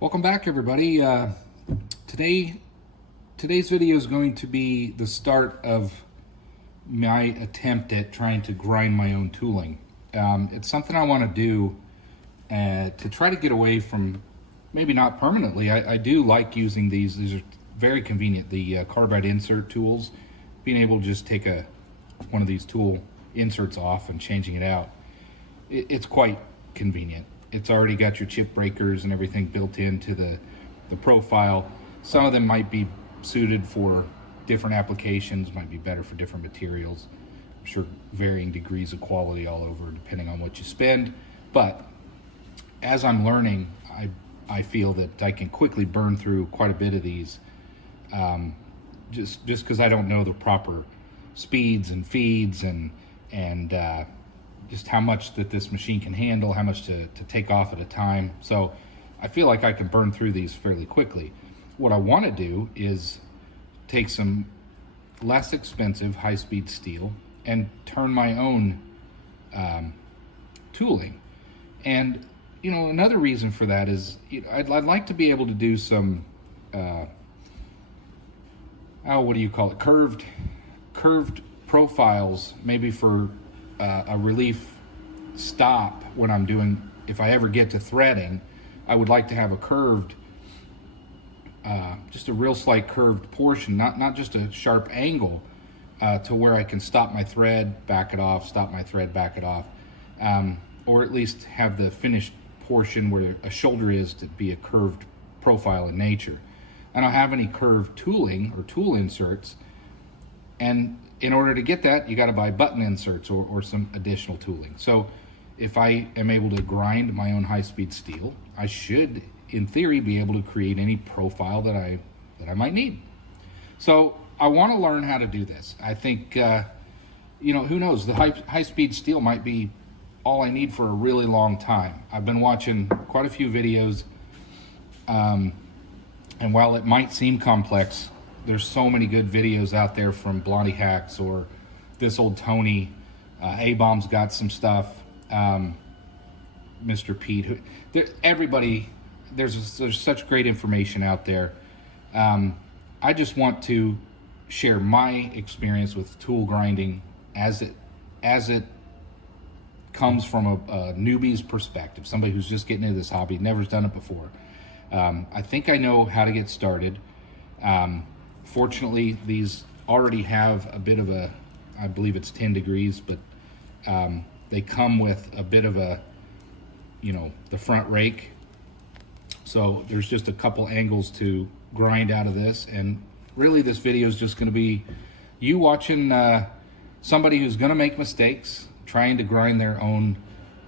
Welcome back, everybody. Today's video is going to be the start of my attempt at trying to grind my own tooling. It's something I want to do to try to get away from, maybe not permanently. I do like using these. These are very convenient. The carbide insert tools, being able to just take one of these tool inserts off and changing it out. It's quite convenient. It's already got your chip breakers and everything built into the profile. Some of them might be suited for different applications, might be better for different materials. I'm sure varying degrees of quality all over depending on what you spend. But as I'm learning, I feel that I can quickly burn through quite a bit of these just because I don't know the proper speeds and feeds and just how much that this machine can handle, how much to take off at a time. So I feel like I can burn through these fairly quickly. What I want to do is take some less expensive high-speed steel and turn my own tooling. And you know, another reason for that is I'd like to be able to do some what do you call it, curved profiles, maybe for a relief stop when I'm doing, if I ever get to threading, I would like to have a curved, just a real slight curved portion, not just a sharp angle, to where I can stop my thread, back it off, stop my thread, back it off, or at least have the finished portion where a shoulder is to be a curved profile in nature. I don't have any curved tooling or tool inserts, and in order to get that, you got to buy button inserts or some additional tooling. So if I am able to grind my own high-speed steel, I should, in theory, be able to create any profile that I might need. So I want to learn how to do this. I think, you know, who knows, the high-speed steel might be all I need for a really long time. I've been watching quite a few videos, and while it might seem complex, there's so many good videos out there from Blondie Hacks or This Old Tony. A-Bomb's got some stuff. Mr. Pete. Everybody, there's such great information out there. I just want to share my experience with tool grinding as it comes from a newbie's perspective, somebody who's just getting into this hobby, never done it before. I think I know how to get started. Fortunately, these already have a bit of a, I believe it's 10 degrees, but they come with a bit of a, you know, the front rake. So there's just a couple angles to grind out of this. And really this video is just going to be you watching somebody who's going to make mistakes, trying to grind their own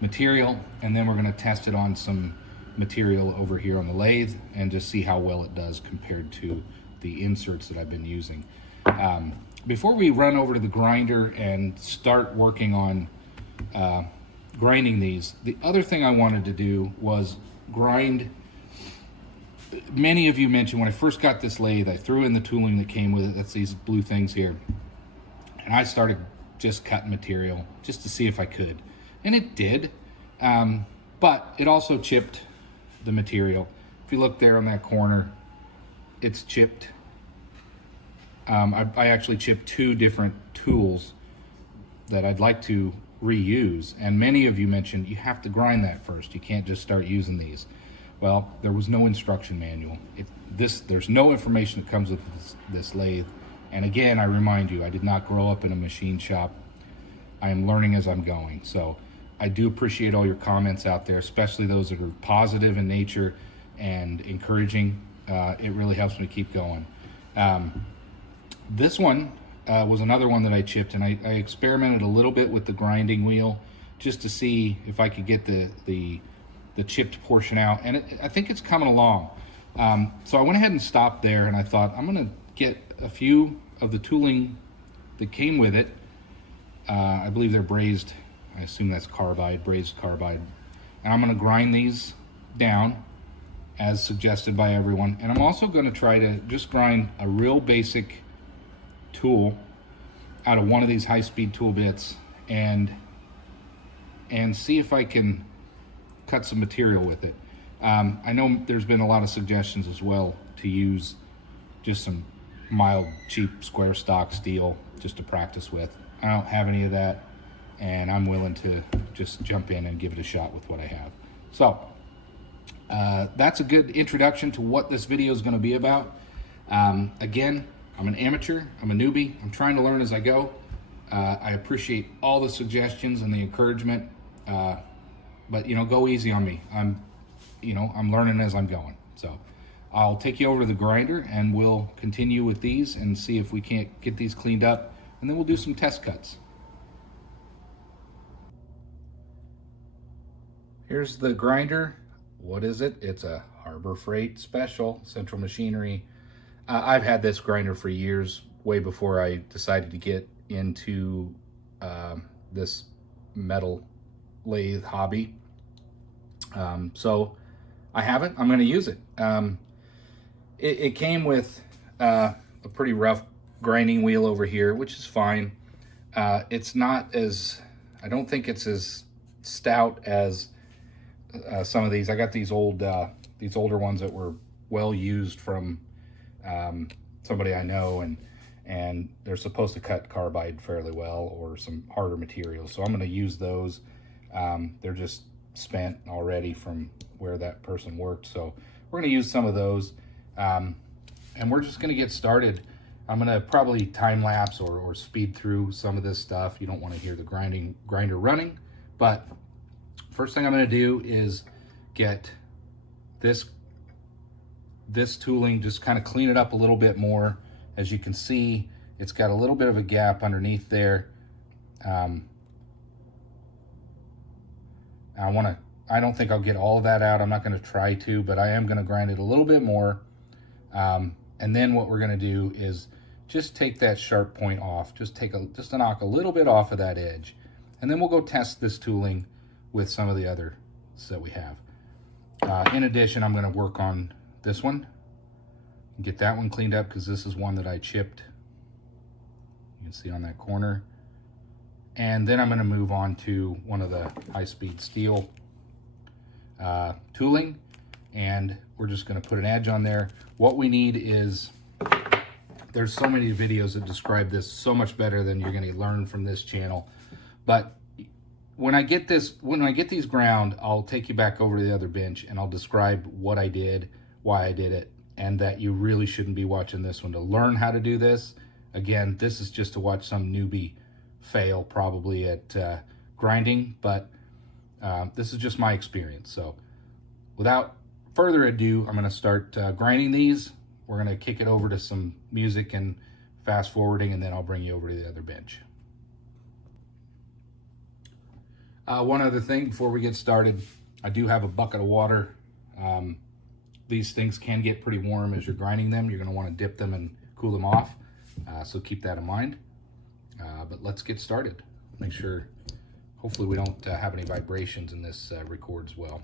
material. And then we're going to test it on some material over here on the lathe and just see how well it does compared to the inserts that I've been using. Before we run over to the grinder and start working on grinding these, the other thing I wanted to do was grind. Many of you mentioned when I first got this lathe, I threw in the tooling that came with it. That's these blue things here. And I started just cutting material just to see if I could. And it did, but it also chipped the material. If you look there on that corner, it's chipped. I actually chipped two different tools that I'd like to reuse, and many of you mentioned you have to grind that first. You can't just start using these. Well, there was no instruction manual. There's no information that comes with this lathe. And again, I remind you, I did not grow up in a machine shop. I am learning as I'm going. So I do appreciate all your comments out there, especially those that are positive in nature and encouraging. It really helps me keep going. This one was another one that I chipped, and I experimented a little bit with the grinding wheel just to see if I could get the chipped portion out, and I think it's coming along. So I went ahead and stopped there, and I thought I'm gonna get a few of the tooling that came with it. I believe they're brazed. I assume that's carbide, brazed carbide. And I'm gonna grind these down as suggested by everyone. And I'm also gonna try to just grind a real basic tool out of one of these high-speed tool bits and see if I can cut some material with it. I know there's been a lot of suggestions as well to use just some mild, cheap square stock steel just to practice with. I don't have any of that, and I'm willing to just jump in and give it a shot with what I have. So that's a good introduction to what this video is going to be about. Again, I'm an amateur, I'm a newbie, I'm trying to learn as I go. I appreciate all the suggestions and the encouragement, but go easy on me. I'm learning as I'm going. So I'll take you over to the grinder and we'll continue with these and see if we can't get these cleaned up, and then we'll do some test cuts. Here's the grinder. What is it? It's a Harbor Freight Special, Central Machinery. I've had this grinder for years, way before I decided to get into this metal lathe hobby. So I have it. I'm going to use it. It came with a pretty rough grinding wheel over here, which is fine. It's not as, I don't think it's as stout as some of these. I got these older ones that were well used from somebody I know, and they're supposed to cut carbide fairly well, or some harder materials. So I'm going to use those. They're just spent already from where that person worked. So we're going to use some of those. And we're just going to get started. I'm going to probably time lapse or speed through some of this stuff. You don't want to hear the grinder running, but first thing I'm going to do is get this tooling, just kind of clean it up a little bit more. As you can see, it's got a little bit of a gap underneath there. I don't think I'll get all of that out. I'm not going to try to, but I am going to grind it a little bit more. And then what we're going to do is just take that sharp point off, just to knock a little bit off of that edge. And then we'll go test this tooling with some of the others that we have. In addition, I'm going to work on this one, get that one cleaned up, because this is one that I chipped. You can see on that corner. And then I'm going to move on to one of the high-speed steel tooling, and we're just going to put an edge on there. What we need is, there's so many videos that describe this so much better than you're going to learn from this channel, but when I get these ground, I'll take you back over to the other bench and I'll describe what I did, why I did it, and that you really shouldn't be watching this one to learn how to do this. Again, this is just to watch some newbie fail probably at grinding, but this is just my experience. So without further ado, I'm going to start grinding these. We're going to kick it over to some music and fast forwarding, and then I'll bring you over to the other bench. One other thing before we get started, I do have a bucket of water. These things can get pretty warm as you're grinding them. You're going to want to dip them and cool them off, so keep that in mind. But let's get started. Make sure, hopefully we don't have any vibrations, and this records well.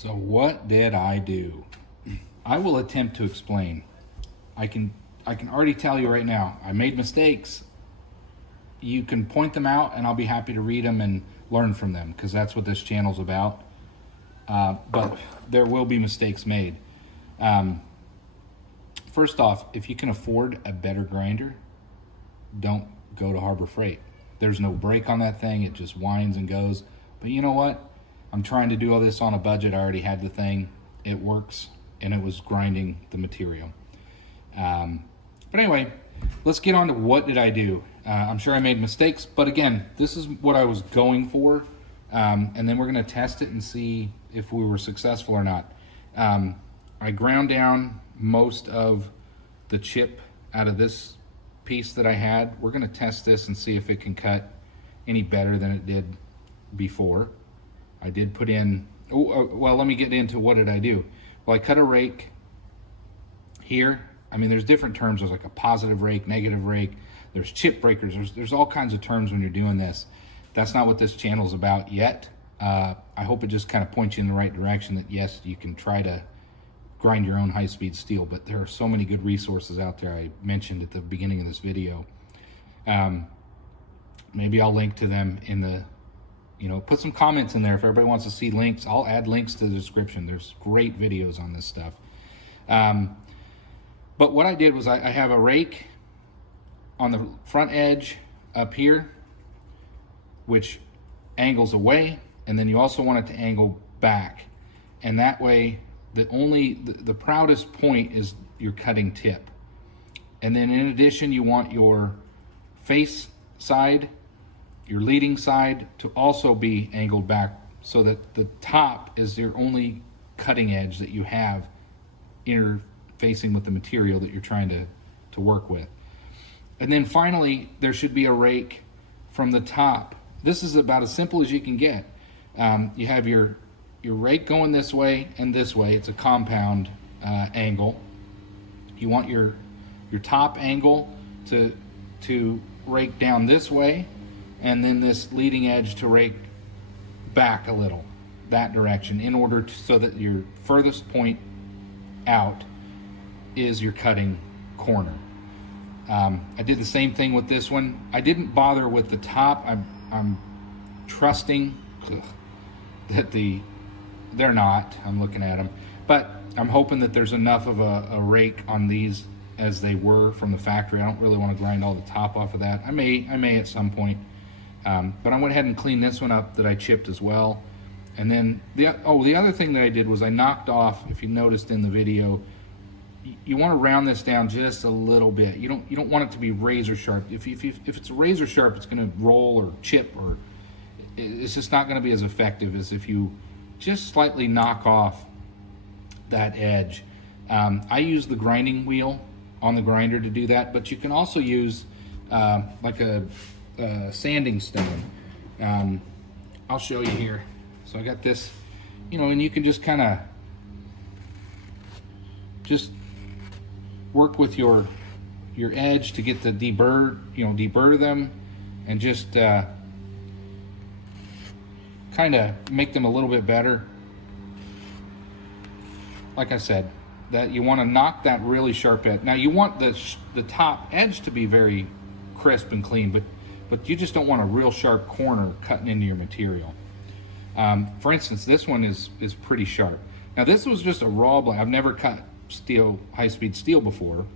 So what did I do? I will attempt to explain. I can already tell you right now, I made mistakes. You can point them out and I'll be happy to read them and learn from them, because that's what this channel's about. But there will be mistakes made. First off, if you can afford a better grinder, don't go to Harbor Freight. There's no brake on that thing. It just whines and goes. But you know what? I'm trying to do all this on a budget. I already had the thing. It works, and it was grinding the material. But anyway, let's get on to what did I do. I'm sure I made mistakes, but again, this is what I was going for. And then we're gonna test it and see if we were successful or not. I ground down most of the chip out of this piece that I had. We're gonna test this and see if it can cut any better than it did before. I did put in, well, let me get into what did I do. Well, I cut a rake here. I mean, there's different terms. There's like a positive rake, negative rake. There's chip breakers. There's all kinds of terms when you're doing this. That's not what this channel's about yet. I hope it just kind of points you in the right direction that yes, you can try to grind your own high-speed steel, but there are so many good resources out there I mentioned at the beginning of this video. Maybe I'll link to them in the, put some comments in there if everybody wants to see links. I'll add links to the description. There's great videos on this stuff. But what I did was I have a rake on the front edge up here, which angles away, and then you also want it to angle back. And that way, the proudest point is your cutting tip. And then in addition, you want your face side, your leading side, to also be angled back so that the top is your only cutting edge that you have interfacing with the material that you're trying to work with. And then finally, there should be a rake from the top. This is about as simple as you can get. You have your rake going this way and this way. It's a compound angle. You want your top angle to rake down this way, and then this leading edge to rake back a little, that direction, in order so that your furthest point out is your cutting corner. I did the same thing with this one. I didn't bother with the top. I'm trusting that they're not. I'm looking at them, but I'm hoping that there's enough of a rake on these as they were from the factory. I don't really want to grind all the top off of that. I may at some point, but I went ahead and cleaned this one up that I chipped as well. And then the other thing that I did was I knocked off, if you noticed in the video, you want to round this down just a little bit. You don't want it to be razor sharp. If it's razor sharp, it's going to roll or chip, or it's just not going to be as effective as if you just slightly knock off that edge. I use the grinding wheel on the grinder to do that, but you can also use like a sanding stone. I'll show you here. So I got this, and you can just kind of just work with your edge to get the deburr them, and just kind of make them a little bit better. Like I said, that you want to knock that really sharp edge. Now you want the top edge to be very crisp and clean, but you just don't want a real sharp corner cutting into your material. For instance, this one is pretty sharp. Now this was just a raw blade. I've never cut high-speed steel before.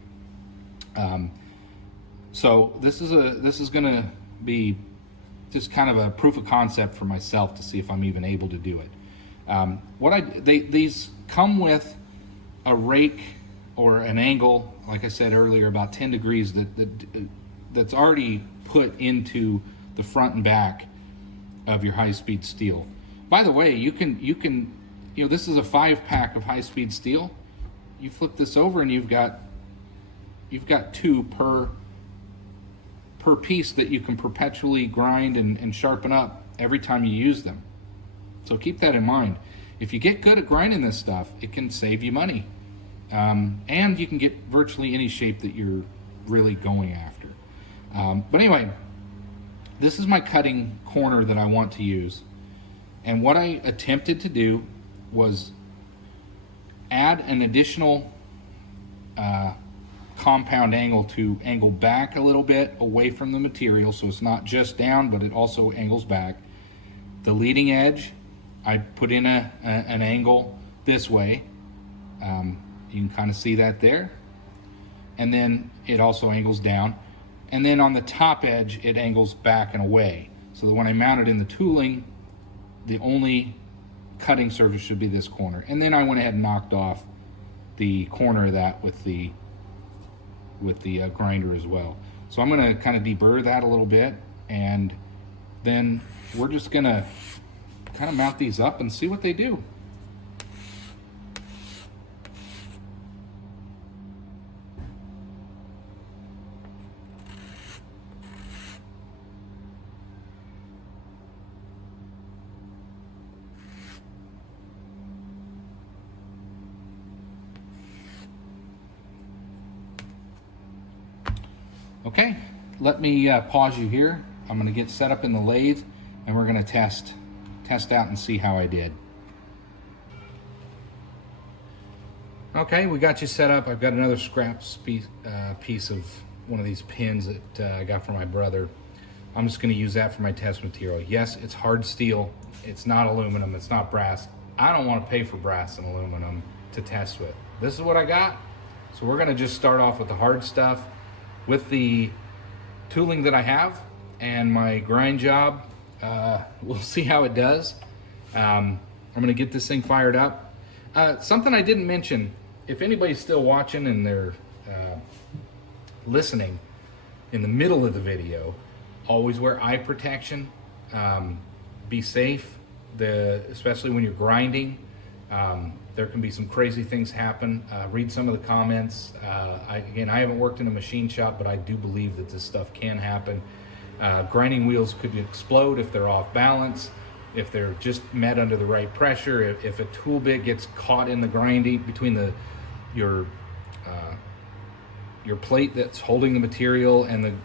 So this is gonna be just kind of a proof of concept for myself to see if I'm even able to do it. These come with a rake or an angle, like I said earlier, about 10 degrees that's already put into the front and back of your high-speed steel. By the way, you can this is a 5-pack of high-speed steel. You flip this over and you've got 2 per piece that you can perpetually grind and sharpen up every time you use them. So keep that in mind. If you get good at grinding this stuff, it can save you money. And you can get virtually any shape that you're really going after. But anyway, this is my cutting corner that I want to use. And what I attempted to do was add an additional compound angle to angle back a little bit away from the material, so it's not just down, but it also angles back. The leading edge, I put in an angle this way. You can kind of see that there. And then it also angles down. And then on the top edge, it angles back and away. So that when I mount it in the tooling, the only cutting surface should be this corner. And then I went ahead and knocked off the corner of that with the grinder as well. So I'm gonna kind of deburr that a little bit, and then we're just gonna kind of mount these up and see what they do. Okay, let me pause you here. I'm gonna get set up in the lathe, and we're gonna test out and see how I did. Okay, we got you set up. I've got another scrap piece of one of these pins that I got from my brother. I'm just gonna use that for my test material. Yes, it's hard steel. It's not aluminum, it's not brass. I don't wanna pay for brass and aluminum to test with. This is what I got. So we're gonna just start off with the hard stuff. With the tooling that I have and my grind job, we'll see how it does. I'm gonna get this thing fired up. Something I didn't mention, if anybody's still watching and they're listening in the middle of the video, always wear eye protection. Be safe, especially when you're grinding. There can be some crazy things happen. Read some of the comments. Again, I haven't worked in a machine shop, but I do believe that this stuff can happen. Grinding wheels could explode if they're off balance, if they're just met under the right pressure, if a tool bit gets caught in the grinding between your plate that's holding the material and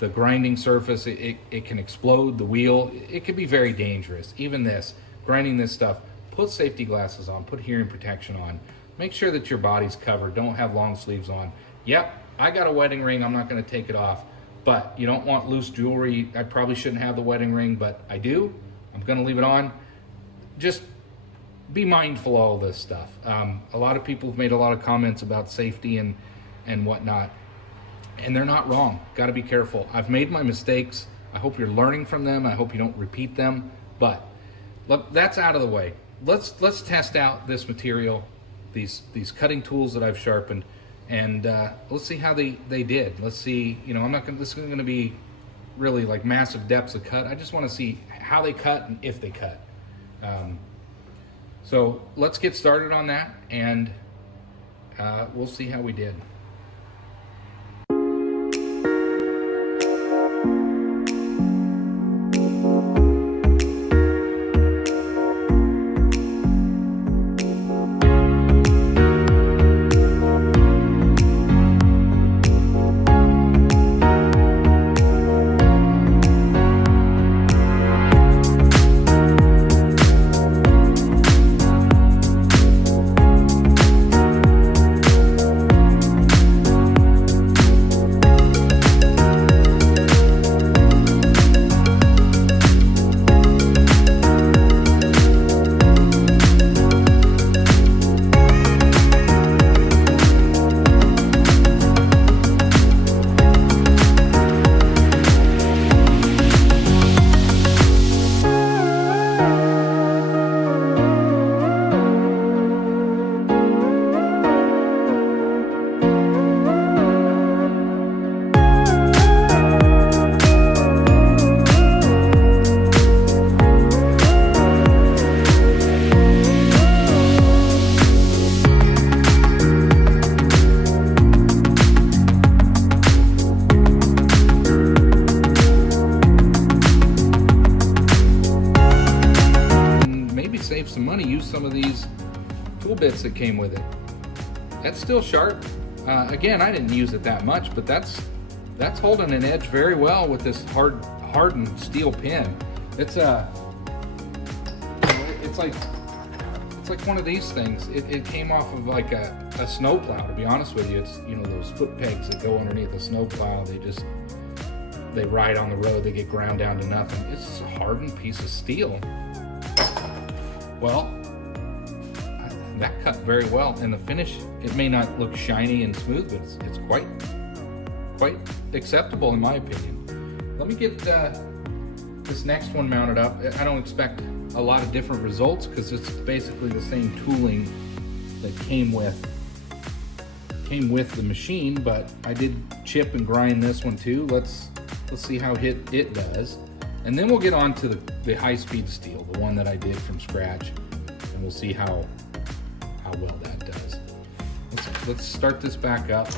the grinding surface, it can explode the wheel. It could be very dangerous. Even this, grinding this stuff, put safety glasses on, put hearing protection on. Make sure that your body's covered. Don't have long sleeves on. Yep, I got a wedding ring. I'm not gonna take it off, but you don't want loose jewelry. I probably shouldn't have the wedding ring, but I do. I'm gonna leave it on. Just be mindful of all this stuff. A lot of people have made a lot of comments about safety and whatnot, and they're not wrong. Gotta be careful. I've made my mistakes. I hope you're learning from them. I hope you don't repeat them, but look, that's out of the way. Let's test out this material, these cutting tools that I've sharpened, and let's see how they did. Let's see, this isn't gonna be really like massive depths of cut. I just wanna see how they cut and if they cut. So let's get started on that, and we'll see how we did. Some money, use some of these tool bits that came with it. That's still sharp. Again, I didn't use it that much, but that's holding an edge very well with this hardened steel pin. It's like it's like one of these things. It came off of like a snow plow, to be honest with you. It's, you know, those foot pegs that go underneath a snow plow. They ride on the road, they get ground down to nothing. It's just a hardened piece of steel. Well, that cut very well, and the finish, it may not look shiny and smooth, but it's quite acceptable in my opinion. Let me get this next one mounted up. I don't expect a lot of different results because it's basically the same tooling that came with the machine, but I did chip and grind this one too. Let's see how it does, and then we'll get on to the high-speed steel, the one that I did from scratch, and we'll see how well that does. Let's start this back up.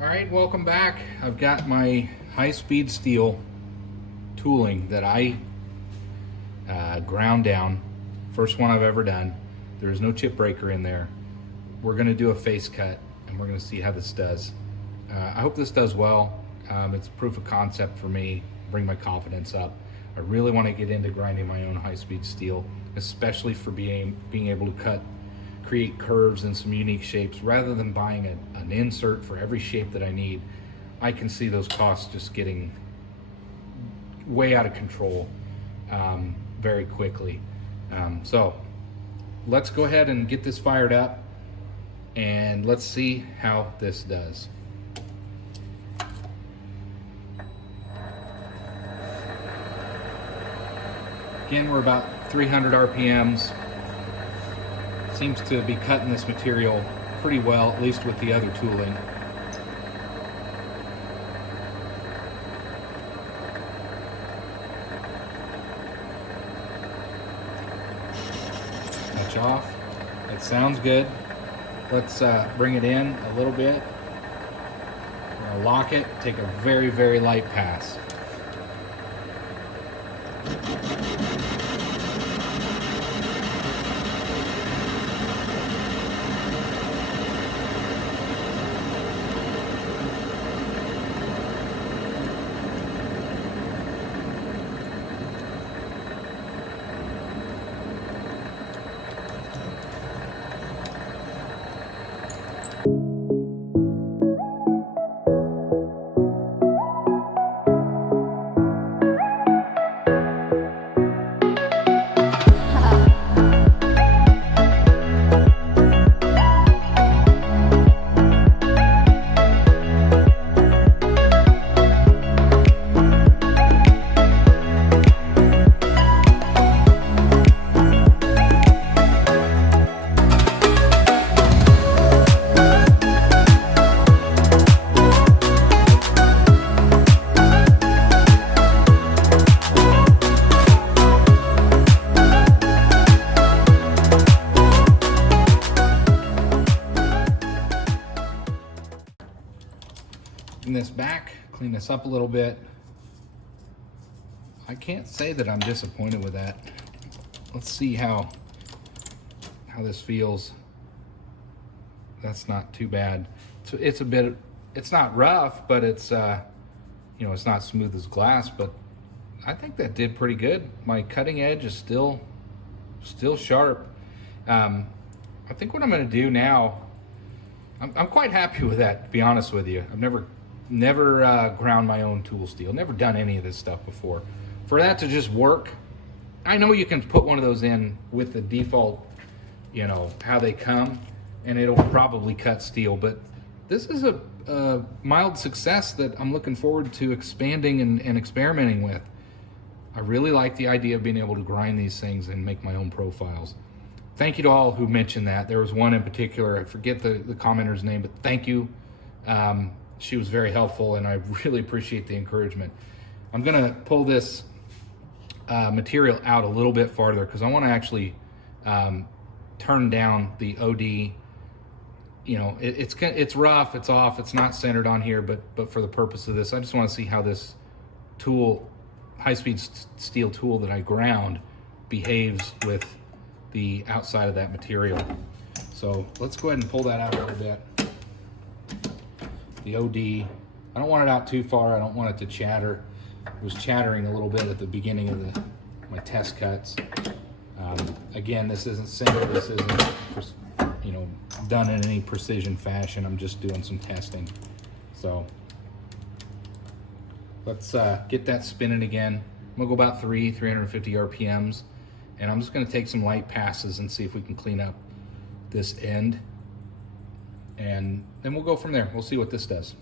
Alright, welcome back. I've got my high-speed steel tooling that I ground down. First one I've ever done. There's no chip breaker in there. We're going to do a face cut, and we're going to see how this does. I hope this does well. It's proof of concept for me, bring my confidence up. I really want to get into grinding my own high-speed steel, especially for being able to create curves and some unique shapes rather than buying an insert for every shape that I need. I can see those costs just getting way out of control very quickly. So let's go ahead and get this fired up, and let's see how this does. Again, we're about 300 RPMs. Seems to be cutting this material pretty well, at least with the other tooling. Touch off. It sounds good. Let's bring it in a little bit. We're gonna lock it, take a very, very light pass. This back, clean this up a little bit. I can't say that I'm disappointed with that. Let's see how this feels. That's not too bad. So it's a bit, it's not rough, but it's you know, it's not smooth as glass, but I think that did pretty good. My cutting edge is still sharp. I think what I'm going to do now, I'm quite happy with that, to be honest with you. I've never ground my own tool steel, never done any of this stuff before. For that to just work I know you can put one of those in with the default, you know, how they come, and it'll probably cut steel, but this is a mild success that I'm looking forward to expanding and experimenting with. I really like the idea of being able to grind these things and make my own profiles. Thank you to all who mentioned that. There was one in particular, I forget the commenter's name, but thank you. She was very helpful, and I really appreciate the encouragement. I'm gonna pull this material out a little bit farther because I want to actually turn down the OD. You know, it's rough, it's off, it's not centered on here, but for the purpose of this, I just want to see how this tool, high-speed steel tool that I ground, behaves with the outside of that material. So let's go ahead and pull that out a little bit. The OD, I don't want it out too far. I don't want it to chatter. It was chattering a little bit at the beginning of my test cuts. Again, this isn't centered. This isn't, you know, done in any precision fashion. I'm just doing some testing. So let's get that spinning again. I'm gonna go about 350 RPMs, and I'm just gonna take some light passes and see if we can clean up this end, and then we'll go from there. We'll see what this does.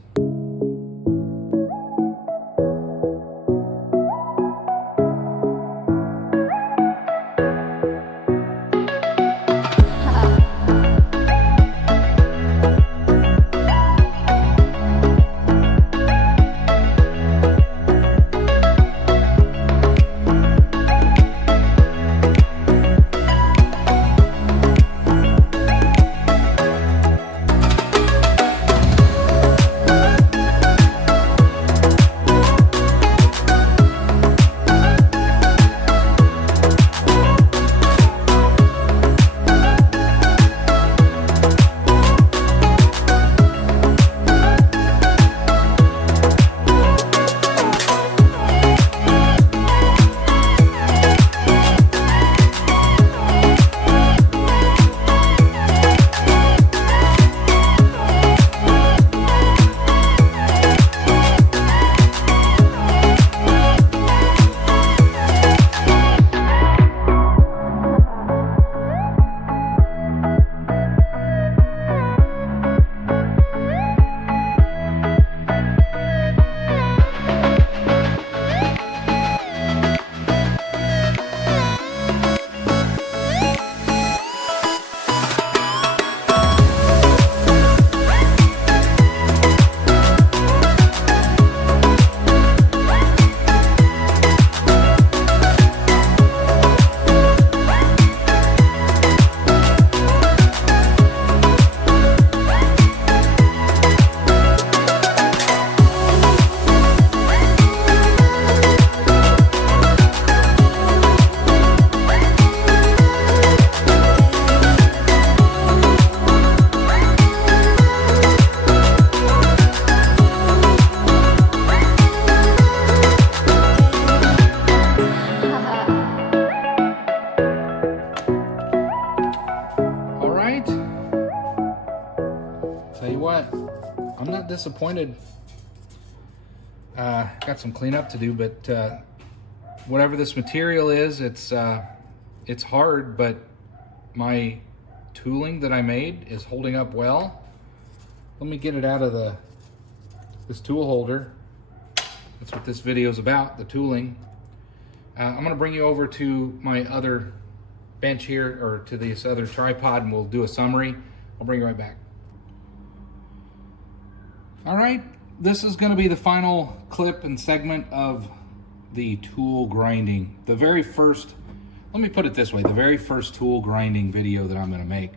Disappointed. Got some cleanup to do, but whatever this material is, it's hard, but my tooling that I made is holding up well. Let me get it out of this tool holder. That's what this video is about, the tooling. I'm going to bring you over to my other bench here, or to this other tripod, and we'll do a summary. I'll bring you right back. All right, this is going to be the final clip and segment of the tool grinding. The very first, let me put it this way, the very first tool grinding video that I'm going to make.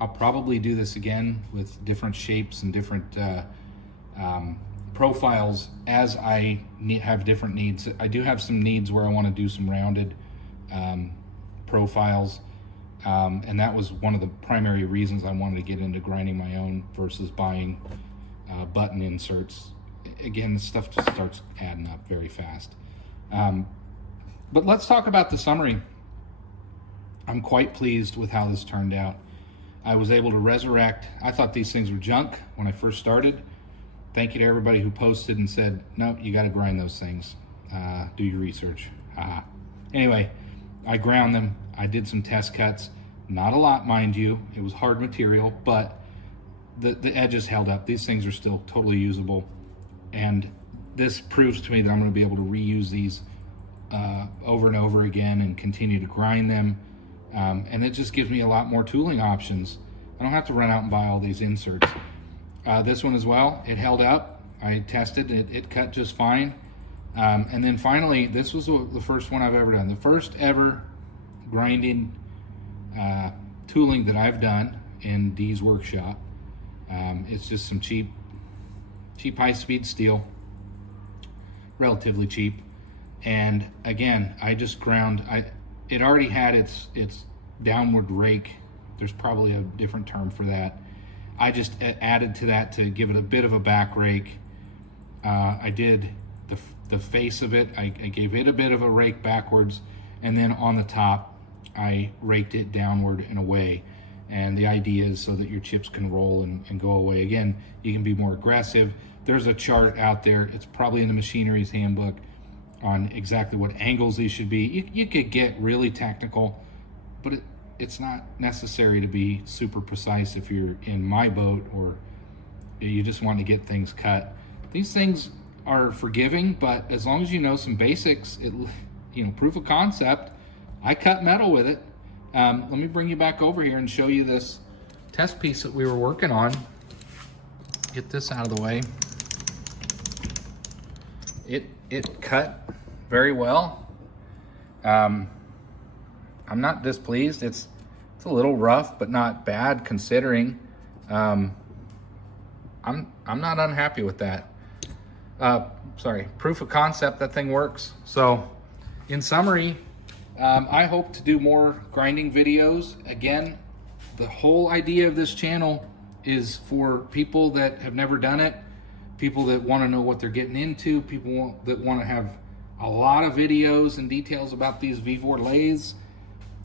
I'll probably do this again with different shapes and different profiles as I have different needs. I do have some needs where I want to do some rounded profiles, and that was one of the primary reasons I wanted to get into grinding my own versus buying button inserts. Again, this stuff just starts adding up very fast. But let's talk about the summary. I'm quite pleased with how this turned out. I was able to resurrect. I thought these things were junk when I first started. Thank you to everybody who posted and said, no, you got to grind those things. Do your research. Anyway, I ground them. I did some test cuts, not a lot, mind you. It was hard material, but the edges held up. These things are still totally usable, and this proves to me that I'm going to be able to reuse these over and over again and continue to grind them, and it just gives me a lot more tooling options. I don't have to run out and buy all these inserts. This one as well, it held up. I tested it, it cut just fine. And then finally, this was the first one I've ever done, the first ever grinding tooling that I've done in Dee's workshop. It's just some cheap high-speed steel, relatively cheap. And again, I just ground. It already had its downward rake. There's probably a different term for that. I just added to that to give it a bit of a back rake. I did the face of it. I gave it a bit of a rake backwards, and then on the top, I raked it downward and away. And the idea is so that your chips can roll and go away. Again, you can be more aggressive. There's a chart out there. It's probably in the Machinery's Handbook on exactly what angles these should be. You could get really technical, but it's not necessary to be super precise if you're in my boat or you just want to get things cut. These things are forgiving, but as long as you know some basics, proof of concept. I cut metal with it. Let me bring you back over here and show you this test piece that we were working on. Get this out of the way. It cut very well. I'm not displeased. It's a little rough, but not bad considering. I'm not unhappy with that. Sorry, proof of concept, that thing works. So in summary, I hope to do more grinding videos. Again, the whole idea of this channel is for people that have never done it, people that want to know what they're getting into, people that want to have a lot of videos and details about these Vevor lathes.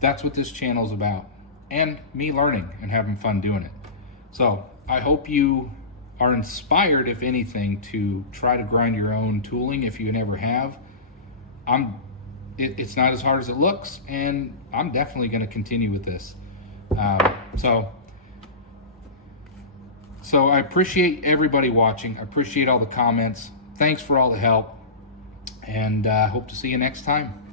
That's what this channel is about, and me learning and having fun doing it. So I hope you are inspired, if anything, to try to grind your own tooling if you never have. It's not as hard as it looks, and I'm definitely going to continue with this. So I appreciate everybody watching. I appreciate all the comments. Thanks for all the help, and hope to see you next time.